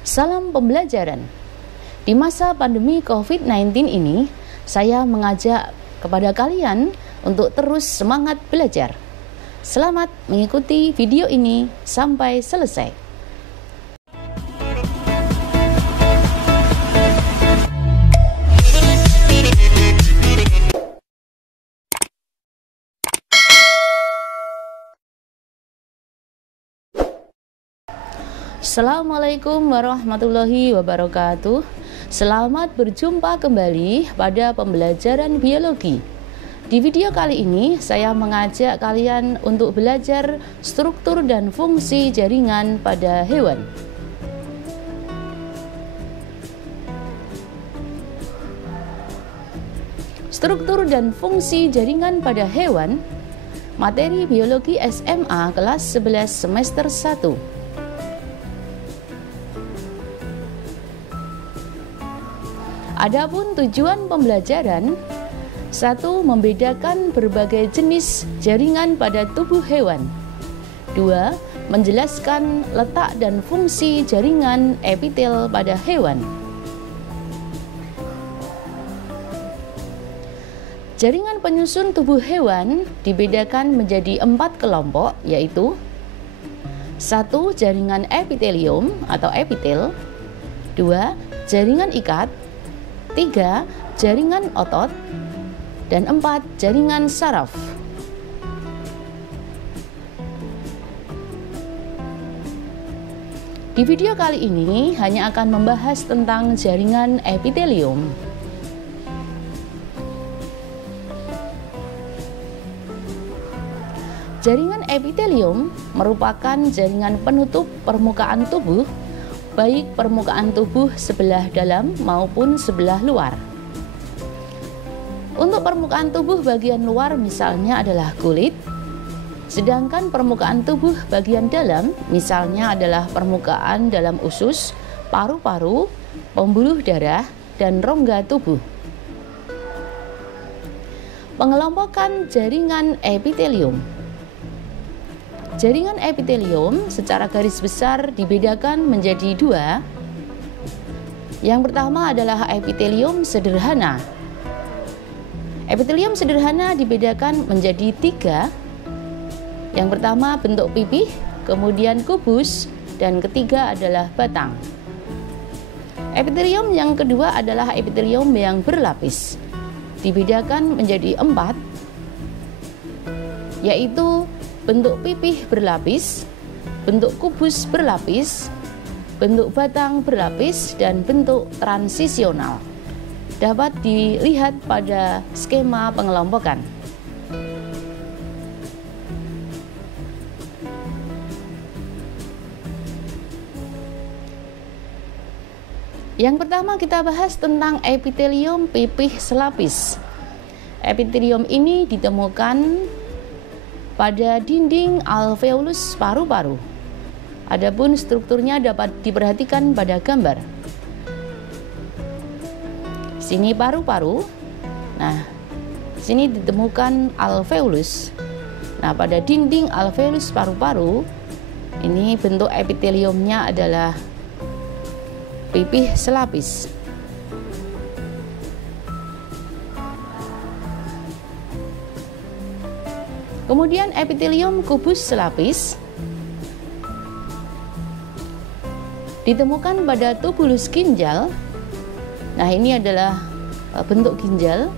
Salam pembelajaran. Di masa pandemi COVID-19 ini, saya mengajak kepada kalian untuk terus semangat belajar. Selamat mengikuti video ini sampai selesai. Assalamualaikum warahmatullahi wabarakatuh. Selamat berjumpa kembali pada pembelajaran biologi. Di video kali ini saya mengajak kalian untuk belajar struktur dan fungsi jaringan pada hewan. Struktur dan fungsi jaringan pada hewan, materi biologi SMA kelas 11 semester 1. Adapun tujuan pembelajaran: 1. Membedakan berbagai jenis jaringan pada tubuh hewan. 2. Menjelaskan letak dan fungsi jaringan epitel pada hewan. Jaringan penyusun tubuh hewan dibedakan menjadi 4 kelompok, yaitu 1. Jaringan epitelium atau epitel. 2. Jaringan ikat. 3. Jaringan otot. Dan 4. Jaringan saraf. Di video kali ini hanya akan membahas tentang jaringan epitelium. Jaringan epitelium merupakan jaringan penutup permukaan tubuh, baik permukaan tubuh sebelah dalam maupun sebelah luar. Untuk permukaan tubuh bagian luar misalnya adalah kulit, sedangkan permukaan tubuh bagian dalam misalnya adalah permukaan dalam usus, paru-paru, pembuluh darah, dan rongga tubuh. Pengelompokan jaringan epitelium. Jaringan epitelium secara garis besar dibedakan menjadi 2. Yang pertama adalah epitelium sederhana. Epitelium sederhana dibedakan menjadi 3. Yang pertama bentuk pipih, kemudian kubus, dan ketiga adalah batang. Epitelium yang kedua adalah epitelium yang berlapis. Dibedakan menjadi 4, yaitu bentuk pipih berlapis, bentuk kubus berlapis, bentuk batang berlapis, dan bentuk transisional. Dapat dilihat pada skema pengelompokan. Yang pertama kita bahas tentang epitelium pipih selapis. Epitelium ini ditemukan pada dinding alveolus paru-paru. Adapun strukturnya dapat diperhatikan pada gambar. Sini paru-paru. Nah, sini ditemukan alveolus. Nah, pada dinding alveolus paru-paru ini bentuk epiteliumnya adalah pipih selapis. Kemudian epitelium kubus selapis ditemukan pada tubulus ginjal. Nah, ini adalah bentuk ginjal.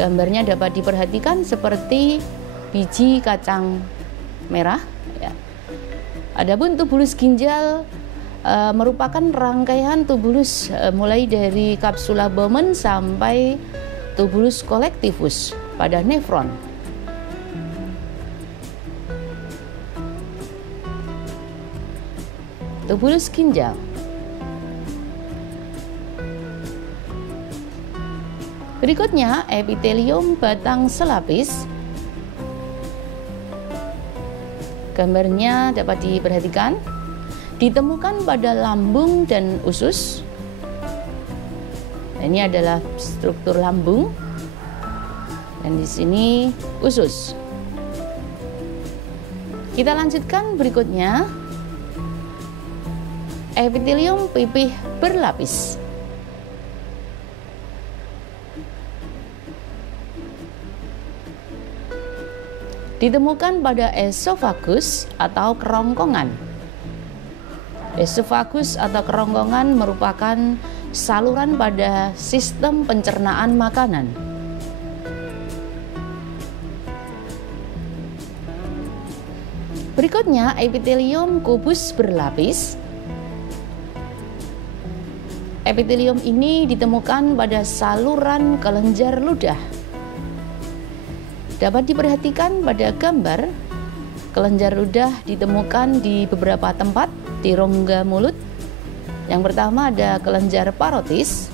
Gambarnya dapat diperhatikan seperti biji kacang merah. Ya. Adapun tubulus ginjal merupakan rangkaian tubulus mulai dari kapsula Bowman sampai tubulus collectivus pada nefron. Tubulus ginjal. Berikutnya epitelium batang selapis. Gambarnya dapat diperhatikan. Ditemukan pada lambung dan usus. Ini adalah struktur lambung. Dan di sini usus. Kita lanjutkan berikutnya. epitelium pipih berlapis. Ditemukan pada esofagus atau kerongkongan. Esofagus atau kerongkongan merupakan saluran pada sistem pencernaan makanan. Berikutnya, epitelium kubus berlapis. Epitelium ini ditemukan pada saluran kelenjar ludah. Dapat diperhatikan pada gambar, kelenjar ludah ditemukan di beberapa tempat di rongga mulut. Yang pertama ada kelenjar parotis,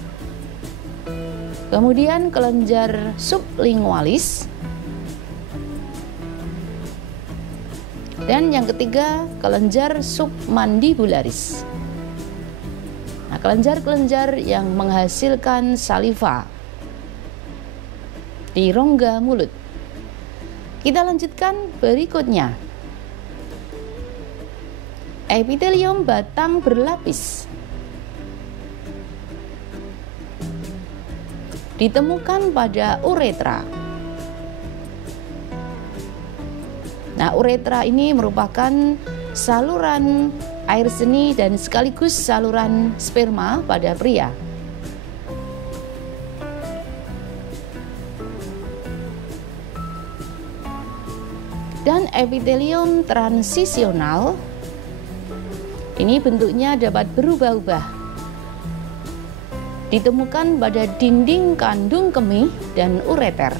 kemudian kelenjar sublingualis, dan yang ketiga kelenjar submandibularis. Nah, kelenjar-kelenjar yang menghasilkan saliva di rongga mulut. Kita lanjutkan berikutnya. Epitelium batang berlapis. Ditemukan pada uretra. Nah, uretra ini merupakan saluran air seni dan sekaligus saluran sperma pada pria. Dan epitelium transisional ini bentuknya dapat berubah-ubah. Ditemukan pada dinding kandung kemih dan ureter.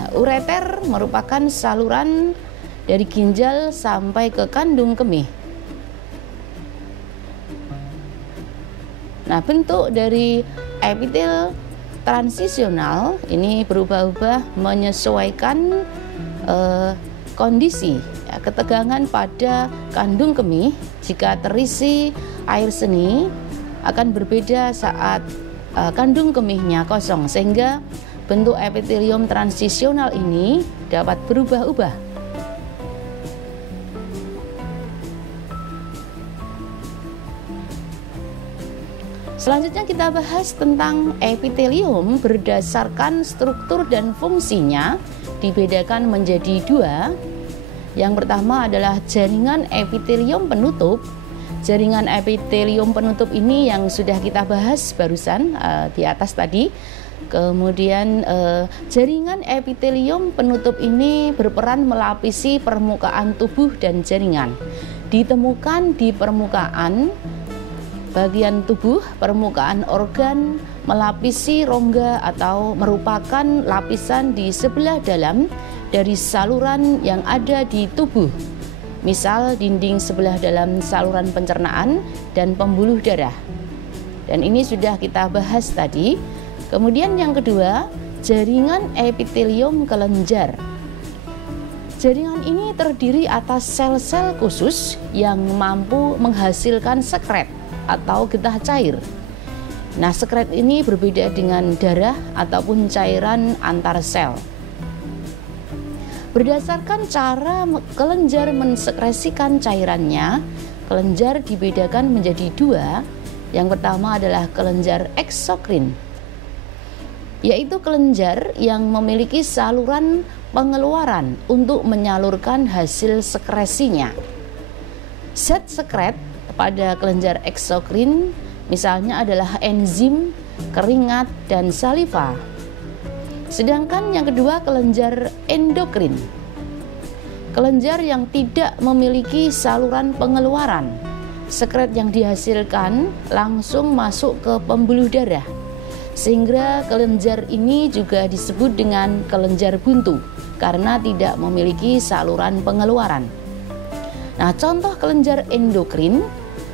Nah, ureter merupakan saluran dari ginjal sampai ke kandung kemih. Nah, bentuk dari epitel transisional ini berubah-ubah menyesuaikan kondisi ketegangan pada kandung kemih. Jika terisi air seni akan berbeda saat kandung kemihnya kosong, sehingga bentuk epitelium transisional ini dapat berubah-ubah. Selanjutnya kita bahas tentang epitelium berdasarkan struktur dan fungsinya dibedakan menjadi dua. Yang pertama adalah jaringan epitelium penutup. Jaringan epitelium penutup ini yang sudah kita bahas barusan di atas tadi. Kemudian jaringan epitelium penutup ini berperan melapisi permukaan tubuh dan jaringan. Ditemukan di permukaan bagian tubuh, permukaan organ, melapisi rongga atau merupakan lapisan di sebelah dalam dari saluran yang ada di tubuh. Misal dinding sebelah dalam saluran pencernaan dan pembuluh darah. Dan ini sudah kita bahas tadi. Kemudian yang kedua, jaringan epitelium kelenjar. Jaringan ini terdiri atas sel-sel khusus yang mampu menghasilkan sekret atau getah cair. Nah, sekret ini berbeda dengan darah ataupun cairan antar sel. Berdasarkan cara kelenjar mensekresikan cairannya, kelenjar dibedakan menjadi dua. Yang pertama adalah kelenjar eksokrin, yaitu kelenjar yang memiliki saluran pengeluaran untuk menyalurkan hasil sekresinya. Zat sekret pada kelenjar eksokrin misalnya adalah enzim, keringat, dan saliva. Sedangkan yang kedua kelenjar endokrin, kelenjar yang tidak memiliki saluran pengeluaran. Sekret yang dihasilkan langsung masuk ke pembuluh darah, sehingga kelenjar ini juga disebut dengan kelenjar buntu karena tidak memiliki saluran pengeluaran. Nah, contoh kelenjar endokrin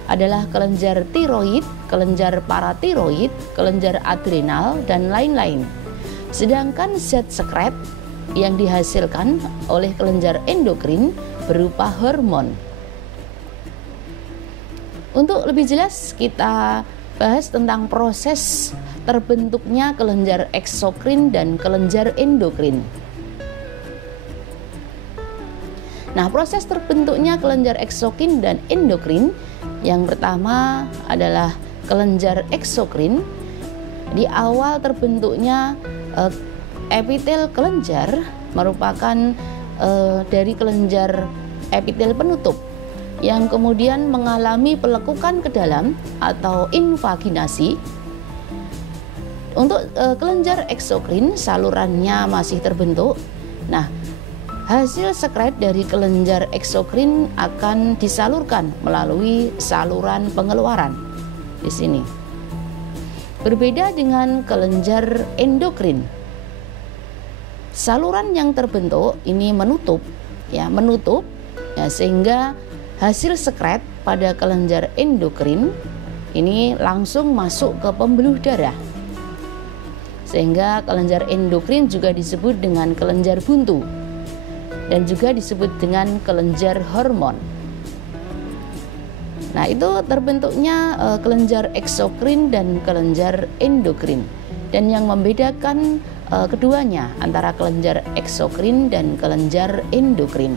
adalah kelenjar tiroid, kelenjar paratiroid, kelenjar adrenal, dan lain-lain. Sedangkan zat sekret yang dihasilkan oleh kelenjar endokrin berupa hormon. Untuk lebih jelas kita bahas tentang proses terbentuknya kelenjar eksokrin dan kelenjar endokrin. Nah, proses terbentuknya kelenjar eksokrin dan endokrin, yang pertama adalah kelenjar eksokrin. Di awal terbentuknya epitel kelenjar merupakan dari kelenjar epitel penutup yang kemudian mengalami pelekukan ke dalam atau invaginasi. Untuk kelenjar eksokrin, salurannya masih terbentuk. Nah, hasil sekret dari kelenjar eksokrin akan disalurkan melalui saluran pengeluaran di sini. Berbeda dengan kelenjar endokrin, saluran yang terbentuk ini menutup ya, sehingga hasil sekret pada kelenjar endokrin ini langsung masuk ke pembuluh darah. Sehingga kelenjar endokrin juga disebut dengan kelenjar buntu dan juga disebut dengan kelenjar hormon. Nah, itu terbentuknya kelenjar eksokrin dan kelenjar endokrin. Dan yang membedakan keduanya antara kelenjar eksokrin dan kelenjar endokrin.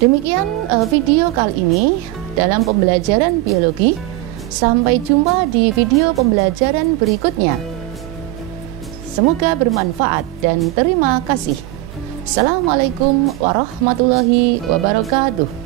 Demikian video kali ini dalam pembelajaran biologi. Sampai jumpa di video pembelajaran berikutnya. Semoga bermanfaat dan terima kasih. Assalamualaikum warahmatullahi wabarakatuh.